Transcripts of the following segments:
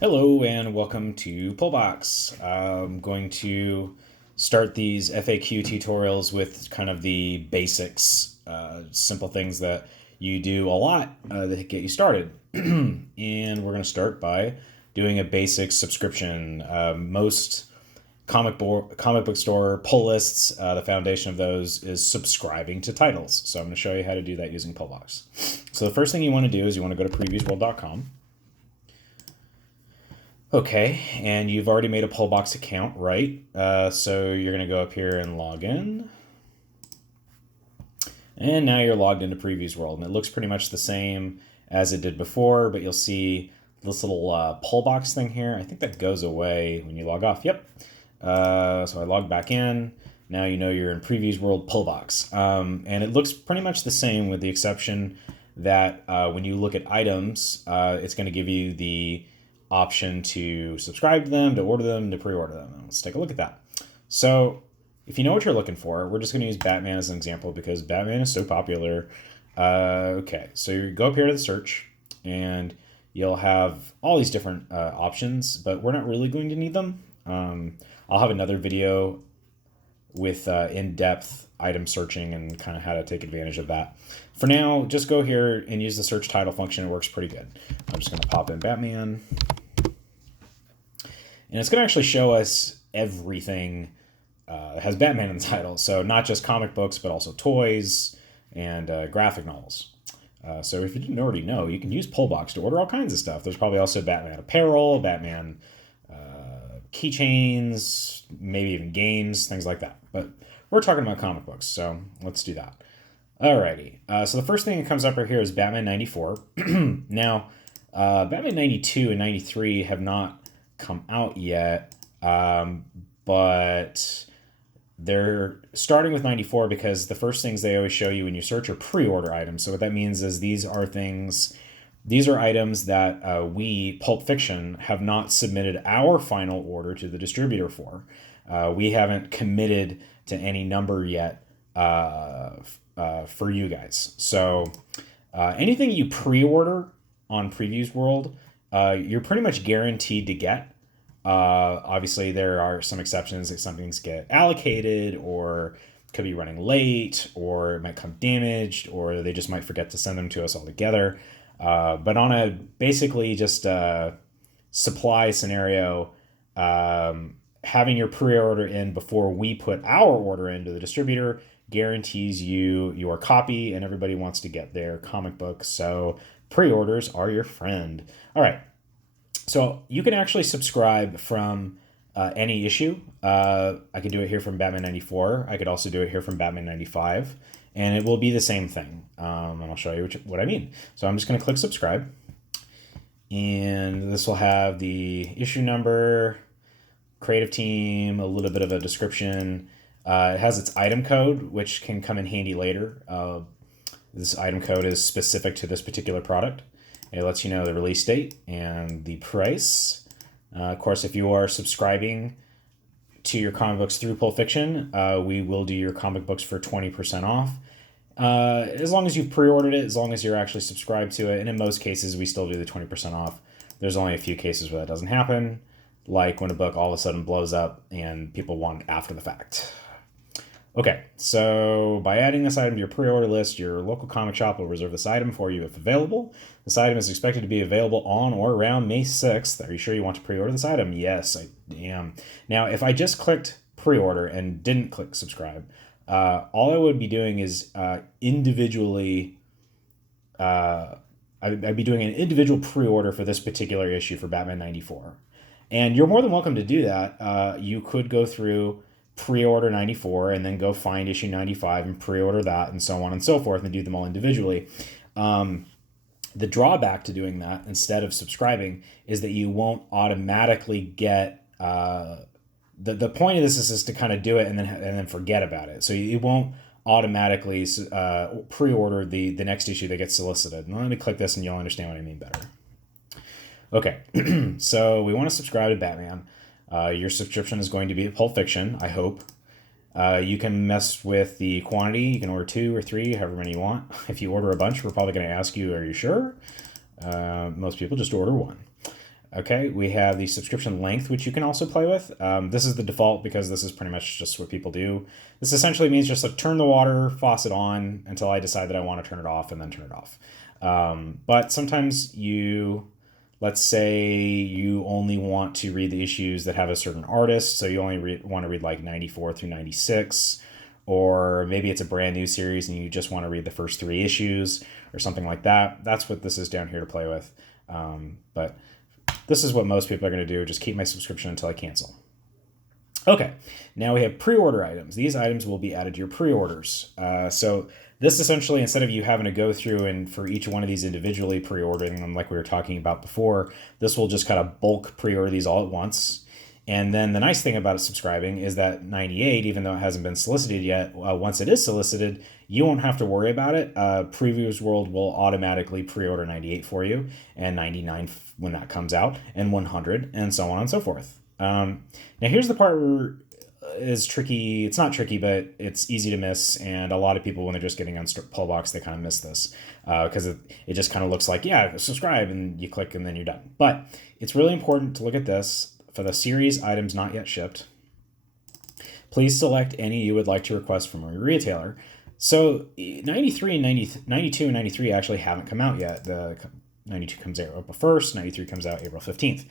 Hello and welcome to Pullbox. I'm going to start these FAQ tutorials with kind of the basics, simple things that you do a lot that get you started. And we're going to start by doing a basic subscription. Most comic book store pull lists, the foundation of those is subscribing to titles. So I'm going to show you how to do that using Pullbox. So the first thing you want to do is you want to go to previewsworld.com. Okay, and you've already made a Pullbox account, right? So you're going to go up here and log in. And now you're logged into Previews World, and it looks pretty much the same as it did before, but you'll see this little Pullbox thing here. I think that goes away when you log off. Yep. So I logged back in. Now you know you're in Previews World Pullbox. And it looks pretty much the same with the exception that when you look at items, it's going to give you the option to subscribe to them, to order them, to pre-order them. And let's take a look at that. So if you know what you're looking for, we're just going to use Batman as an example because Batman is so popular. Okay, so you go up here to the search and you'll have all these different options, but we're not really going to need them. I'll have another video with in-depth item searching and kind of how to take advantage of that. For now, just go here and use the search title function. It works pretty good. I'm just going to pop in Batman. And it's going to actually show us everything that has Batman in the title. So not just comic books, but also toys and graphic novels. So if you didn't already know, you can use Pullbox to order all kinds of stuff. There's probably also Batman apparel, Batman keychains, maybe even games, things like that. But we're talking about comic books, so let's do that. Alrighty. So the first thing that comes up right here is Batman 94. Now, Batman 92 and 93 have not come out yet, but they're starting with 94 because the first things they always show you when you search are pre-order items. So what that means is these are items that we, Pulp Fiction, have not submitted our final order to the distributor for. We haven't committed to any number yet for you guys. So anything you pre-order on Previews World, you're pretty much guaranteed to get. Obviously, there are some exceptions if some things get allocated or could be running late or it might come damaged or they just might forget to send them to us altogether. But on a basically just a supply scenario, having your pre-order in before we put our order into the distributor guarantees you your copy, and everybody wants to get their comic book. So pre-orders are your friend. All right. So you can actually subscribe from any issue. I could do it here from Batman 94. I could also do it here from Batman 95. And it will be the same thing. And I'll show you what I mean. So I'm just going to click subscribe. And this will have the issue number, creative team, a little bit of a description. It has its item code, which can come in handy later. This item code is specific to this particular product. It lets you know the release date and the price. Of course, if you are subscribing to your comic books through Pulp Fiction, we will do your comic books for 20% off. As long as you've pre-ordered it, as long as you're actually subscribed to it. And in most cases, we still do the 20% off. There's only a few cases where that doesn't happen, like when a book all of a sudden blows up and people want it after the fact. Okay, so by adding this item to your pre-order list, your local comic shop will reserve this item for you if available. This item is expected to be available on or around May 6th. Are you sure you want to pre-order this item? Yes, I am. Now, if I just clicked pre-order and didn't click subscribe, all I would be doing is individually, I'd be doing an individual pre-order for this particular issue for Batman 94. And you're more than welcome to do that. You could go through pre-order 94 and then go find issue 95 and pre-order that and so on and so forth and do them all individually. The drawback to doing that instead of subscribing is that you won't automatically get the point of this is to kind of do it and then forget about it. So you won't automatically pre-order the next issue that gets solicited. And let me click this and you'll understand what I mean better. Okay, so we want to subscribe to Batman. Your subscription is going to be Pulp Fiction, I hope. You can mess with the quantity. You can order 2 or 3, however many you want. If you order a bunch, we're probably going to ask you, are you sure? Most people just order 1. Okay, we have the subscription length, which you can also play with. This is the default because this is pretty much just what people do. This essentially means just like turn the water faucet on until I decide that I want to turn it off and then turn it off. But sometimes let's say you only want to read the issues that have a certain artist, so you only want to read like 94 through 96, or maybe it's a brand new series and you just want to read the first 3 issues or something like that. That's what this is down here to play with. But this is what most people are going to do, just keep my subscription until I cancel. Okay, now we have pre-order items. These items will be added to your pre-orders. So this essentially, instead of you having to go through and for each one of these individually pre-ordering them like we were talking about before, this will just kind of bulk pre-order these all at once. And then the nice thing about subscribing is that 98, even though it hasn't been solicited yet, once it is solicited, you won't have to worry about it. Previews World will automatically pre-order 98 for you, and 99 when that comes out, and 100, and so on and so forth. Now here's the part where is tricky. It's not tricky, but it's easy to miss, and a lot of people, when they're just getting on Pullbox, they kind of miss this because it just kind of looks like, yeah, subscribe, and you click, and then you're done. But it's really important to look at this. For the series items not yet shipped, please select any you would like to request from a retailer. So 93 and 92 and 93 actually haven't come out yet. The 92 comes out April 1st, 93 comes out April 15th.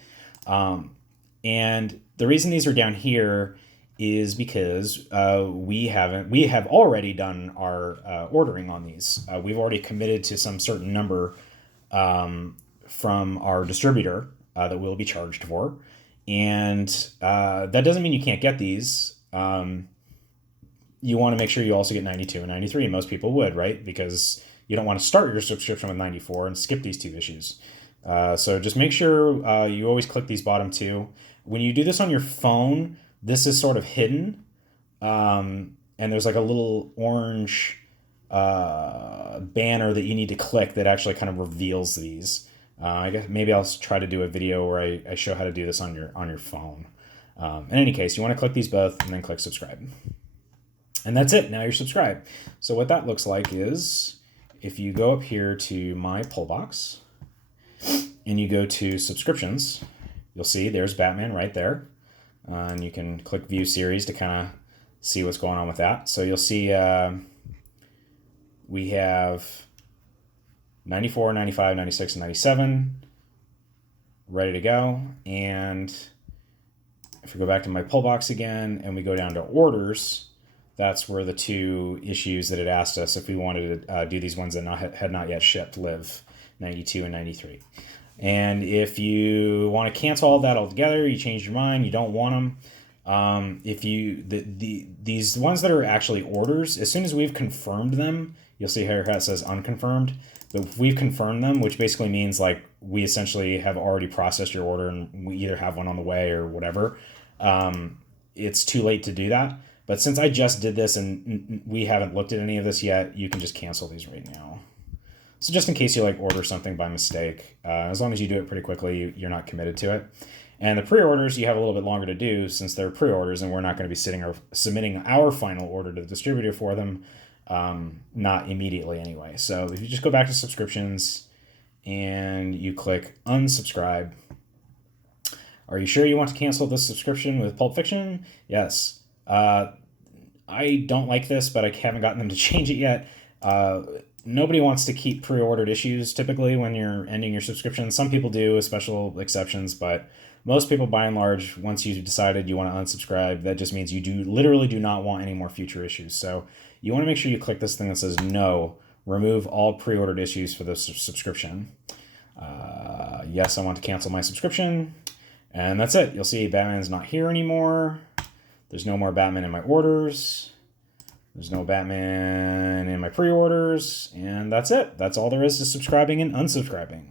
And the reason these are down here is because we have already done our ordering on these. We've already committed to some certain number from our distributor that we'll be charged for. And that doesn't mean you can't get these. You want to make sure you also get 92 and 93. Most people would, right? Because you don't want to start your subscription with 94 and skip these 2 issues. So just make sure you always click these bottom 2. When you do this on your phone, this is sort of hidden. And there's like a little orange banner that you need to click that actually kind of reveals these. I guess maybe I'll try to do a video where I show how to do this on your phone. In any case, you want to click these both and then click subscribe. And that's it. Now you're subscribed. So what that looks like is if you go up here to My Pullbox and you go to subscriptions, you'll see there's Batman right there. And you can click View Series to kind of see what's going on with that. So you'll see we have 94, 95, 96, and 97 ready to go. And if we go back to My Pullbox again and we go down to orders, that's where the 2 issues that it asked us if we wanted to do these ones that had not yet shipped live, 92 and 93. And if you want to cancel all that altogether, you change your mind, you don't want them. If you these ones that are actually orders, as soon as we've confirmed them, you'll see here it says unconfirmed. But if we've confirmed them, which basically means like we essentially have already processed your order and we either have one on the way or whatever, it's too late to do that. But since I just did this and we haven't looked at any of this yet, you can just cancel these right now. So just in case you like order something by mistake, as long as you do it pretty quickly, you're not committed to it. And the pre-orders, you have a little bit longer to do since they're pre-orders and we're not going to be submitting our final order to the distributor for them. Not immediately anyway. So if you just go back to subscriptions and you click unsubscribe, are you sure you want to cancel this subscription with Pulp Fiction? Yes. I don't like this, but I haven't gotten them to change it yet. Nobody wants to keep pre-ordered issues typically when you're ending your subscription. Some people do, with special exceptions, but most people, by and large, once you've decided you want to unsubscribe, that just means you literally do not want any more future issues. So you want to make sure you click this thing that says no, remove all pre-ordered issues for this subscription. Yes, I want to cancel my subscription. And that's it. You'll see Batman's not here anymore. There's no more Batman in my orders. There's no Batman in my pre-orders. And that's it. That's all there is to subscribing and unsubscribing.